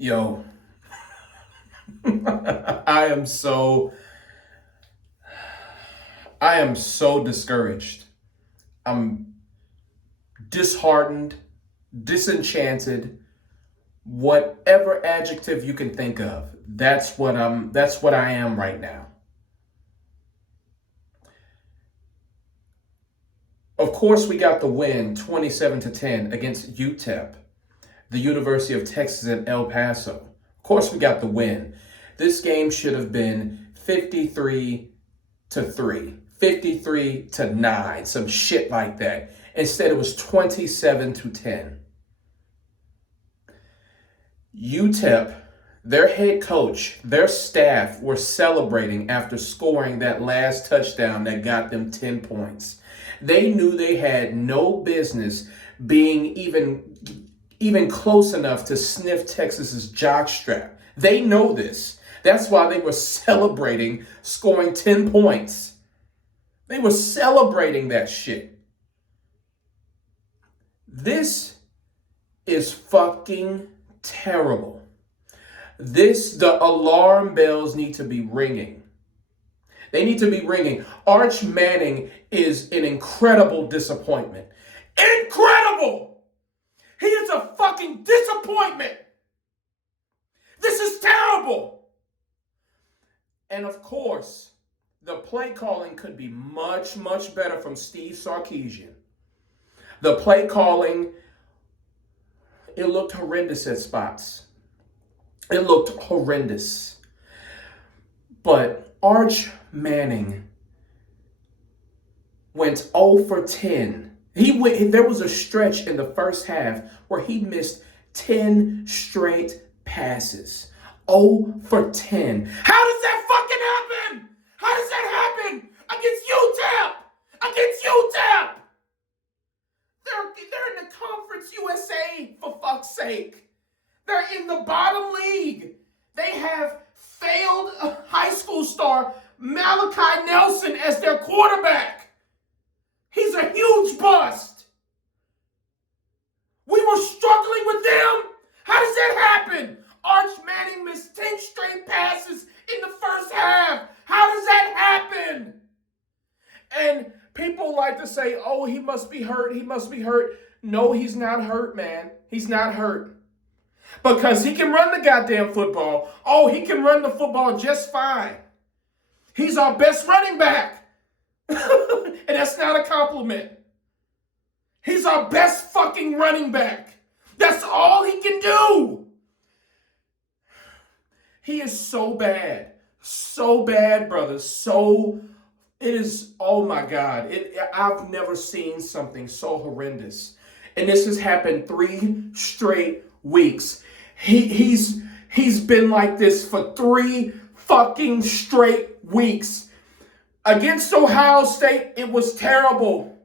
Yo, I am so I am so discouraged. I'm disheartened, disenchanted, whatever adjective you can think of. That's what I am right now. Of course, we got the win 27-10 against UTEP, the University of Texas at El Paso. Of course, we got the win. This game should have been 53-3, 53-9, some shit like that. Instead, it was 27-10. UTEP, their head coach, their staff were celebrating after scoring that last touchdown that got them 10 points. They knew they had no business being even close enough to sniff Texas's jockstrap. They know this. That's why they were celebrating scoring 10 points. They were celebrating that shit. This is fucking terrible. The alarm bells need to be ringing. They need to be ringing. Arch Manning is an incredible disappointment. Incredible! He is a fucking disappointment. This is terrible. And of course, the play calling could be much, much better from Steve Sarkisian. The play calling, it looked horrendous at spots. It looked horrendous. But Arch Manning went 0 for 10. There was a stretch in the first half where he missed 10 straight passes. 0 for 10. How does that fucking happen? How does that happen? Against UTEP! Against UTEP! They're in the Conference USA, for fuck's sake. They're in the bottom league. They have failed high school star Malachi Nelson as their quarterback. He's a huge bust. We were struggling with them. How does that happen? Arch Manning missed 10 straight passes in the first half. How does that happen? And people like to say, oh, he must be hurt. He must be hurt. No, he's not hurt, man. He's not hurt. Because he can run the goddamn football. Oh, he can run the football just fine. He's our best running back. And that's not a compliment. He's our best fucking running back. That's all he can do. He is so bad. So bad, brother. It is, oh my God. I've never seen something so horrendous. And this has happened 3 straight weeks. He's been like this for 3 fucking straight weeks. Against Ohio State, it was terrible.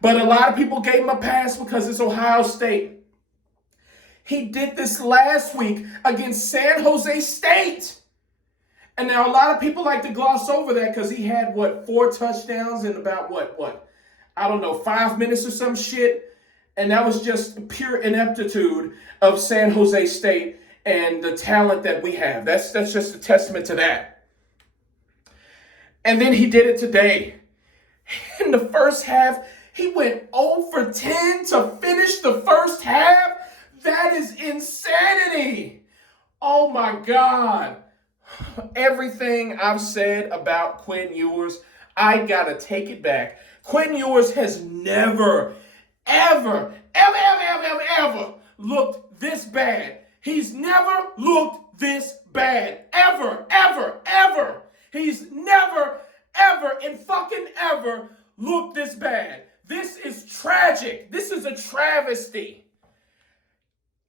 But a lot of people gave him a pass because it's Ohio State. He did this last week against San Jose State. And now a lot of people like to gloss over that because he had, 4 touchdowns in about, I don't know, 5 minutes or some shit. And that was just pure ineptitude of San Jose State and the talent that we have. That's just a testament to that. And then he did it today. In the first half, he went 0 for 10 to finish the first half. That is insanity. Oh my God. Everything I've said about Quinn Ewers, I gotta take it back. Quinn Ewers has never, ever looked this bad. He's never looked this bad. Ever. He's never, ever looked this bad. This is tragic. This is a travesty.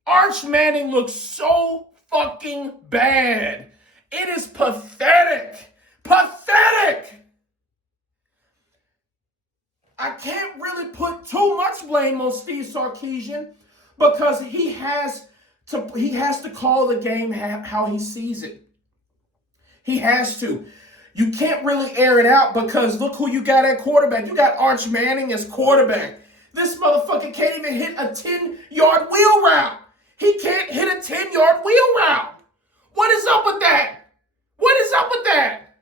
Arch Manning looks so fucking bad. It is pathetic. Pathetic. I can't really put too much blame on Steve Sarkisian because he has to call the game how he sees it. He has to. You can't really air it out because look who you got at quarterback. You got Arch Manning as quarterback. This motherfucker can't even hit a 10-yard wheel route. He can't hit a 10-yard wheel route. What is up with that? What is up with that?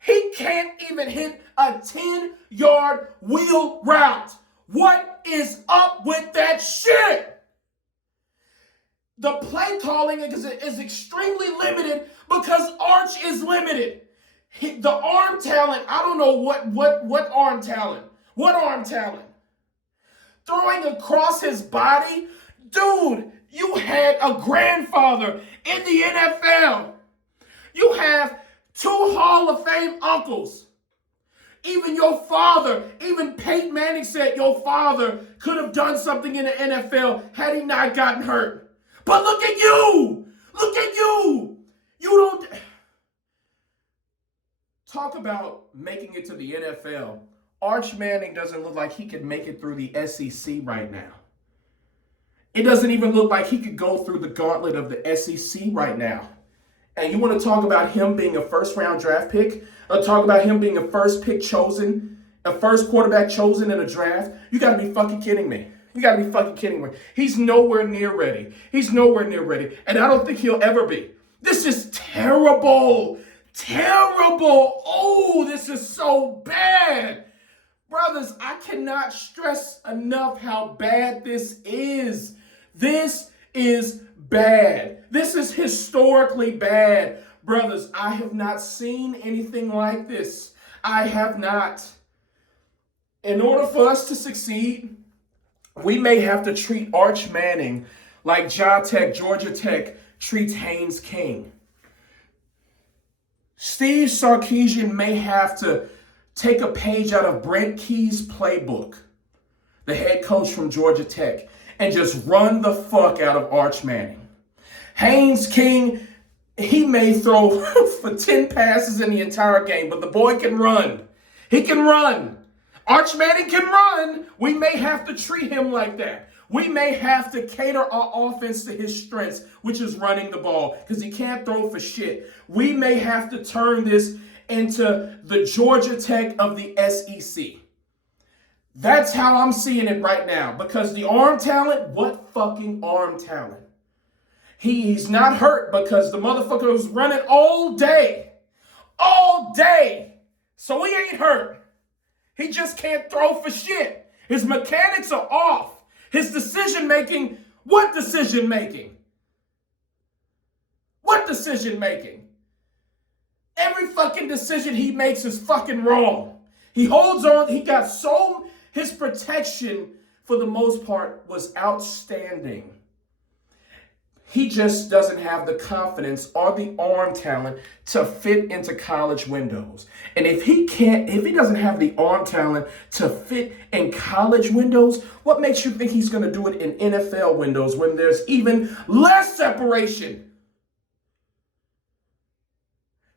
He can't even hit a 10-yard wheel route. What is up with that shit? The play calling is extremely limited because Arch is limited. The arm talent, I don't know what arm talent. What arm talent? Throwing across his body? Dude, you had a grandfather in the NFL. You have 2 Hall of Fame uncles. Even your father, even Peyton Manning said your father could have done something in the NFL had he not gotten hurt. But look at you. Look at you. You don't talk about making it to the NFL. Arch Manning doesn't look like he could make it through the SEC right now. It doesn't even look like he could go through the gauntlet of the SEC right now. And you want to talk about him being a first-round draft pick? Or talk about him being a first pick chosen, a first quarterback chosen in a draft? You got to be fucking kidding me. You got to be fucking kidding me. He's nowhere near ready. He's nowhere near ready. And I don't think he'll ever be. This is terrible. Terrible. Oh, this is so bad. Brothers, I cannot stress enough how bad this is. This is bad. This is historically bad. Brothers, I have not seen anything like this. I have not. In order for us to succeed, we may have to treat Arch Manning like Georgia Tech treats Haynes King. Steve Sarkisian may have to take a page out of Brent Key's playbook, the head coach from Georgia Tech, and just run the fuck out of Arch Manning. Haynes King, he may throw for 10 passes in the entire game, but the boy can run. He can run. Arch Manning can run. We may have to treat him like that. We may have to cater our offense to his strengths, which is running the ball, because he can't throw for shit. We may have to turn this into the Georgia Tech of the SEC. That's how I'm seeing it right now, because the arm talent, what fucking arm talent? He's not hurt because the motherfucker was running all day. All day. So he ain't hurt. He just can't throw for shit. His mechanics are off. His decision-making, what decision-making? What decision-making? Every fucking decision he makes is fucking wrong. He holds on. His protection, for the most part, was outstanding. He just doesn't have the confidence or the arm talent to fit into college windows. And if he doesn't have the arm talent to fit in college windows, what makes you think he's going to do it in NFL windows when there's even less separation?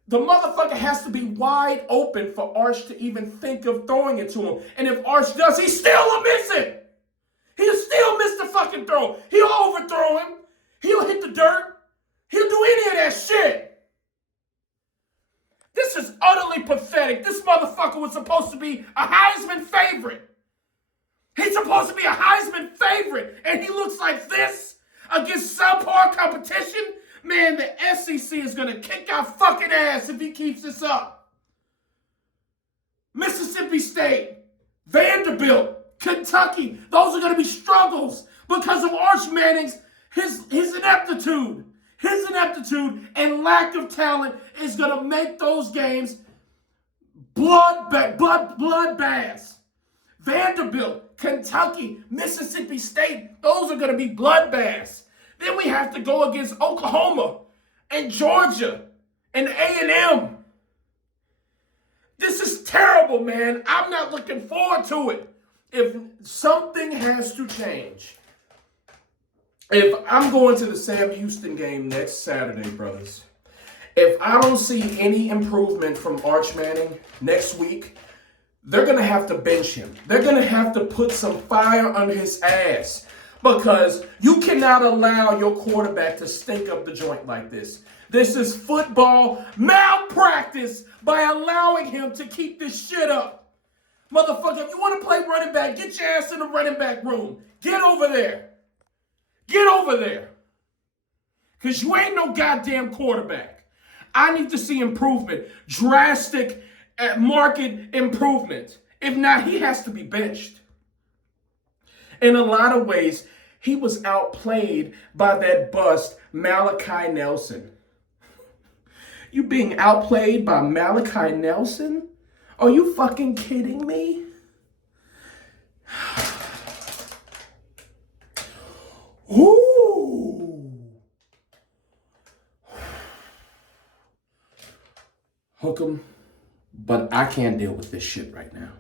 The motherfucker has to be wide open for Arch to even think of throwing it to him. And if Arch does, he still will miss it. He'll still miss the fucking throw. He'll overthrow him. He'll hit the dirt. He'll do any of that shit. This is utterly pathetic. This motherfucker was supposed to be a Heisman favorite. He's supposed to be a Heisman favorite. And he looks like this against subpar competition. Man, the SEC is going to kick our fucking ass if he keeps this up. Mississippi State, Vanderbilt, Kentucky, those are going to be struggles because of Arch Manning's his ineptitude. His ineptitude and lack of talent is going to make those games bloodbaths. Vanderbilt, Kentucky, Mississippi State, those are going to be bloodbaths. Then we have to go against Oklahoma and Georgia and A&M. This is terrible, man. I'm not looking forward to it. If something has to change. If I'm going to the Sam Houston game next Saturday, brothers, if I don't see any improvement from Arch Manning next week, they're going to have to bench him. They're going to have to put some fire under his ass because you cannot allow your quarterback to stink up the joint like this. This is football malpractice by allowing him to keep this shit up. Motherfucker, if you want to play running back, get your ass in the running back room. Get over there. Get over there. Because you ain't no goddamn quarterback. I need to see improvement. Drastic market improvement. If not, he has to be benched. In a lot of ways, he was outplayed by that bust, Malachi Nelson. You being outplayed by Malachi Nelson? Are you fucking kidding me? Ooh. Hook 'em, but I can't deal with this shit right now.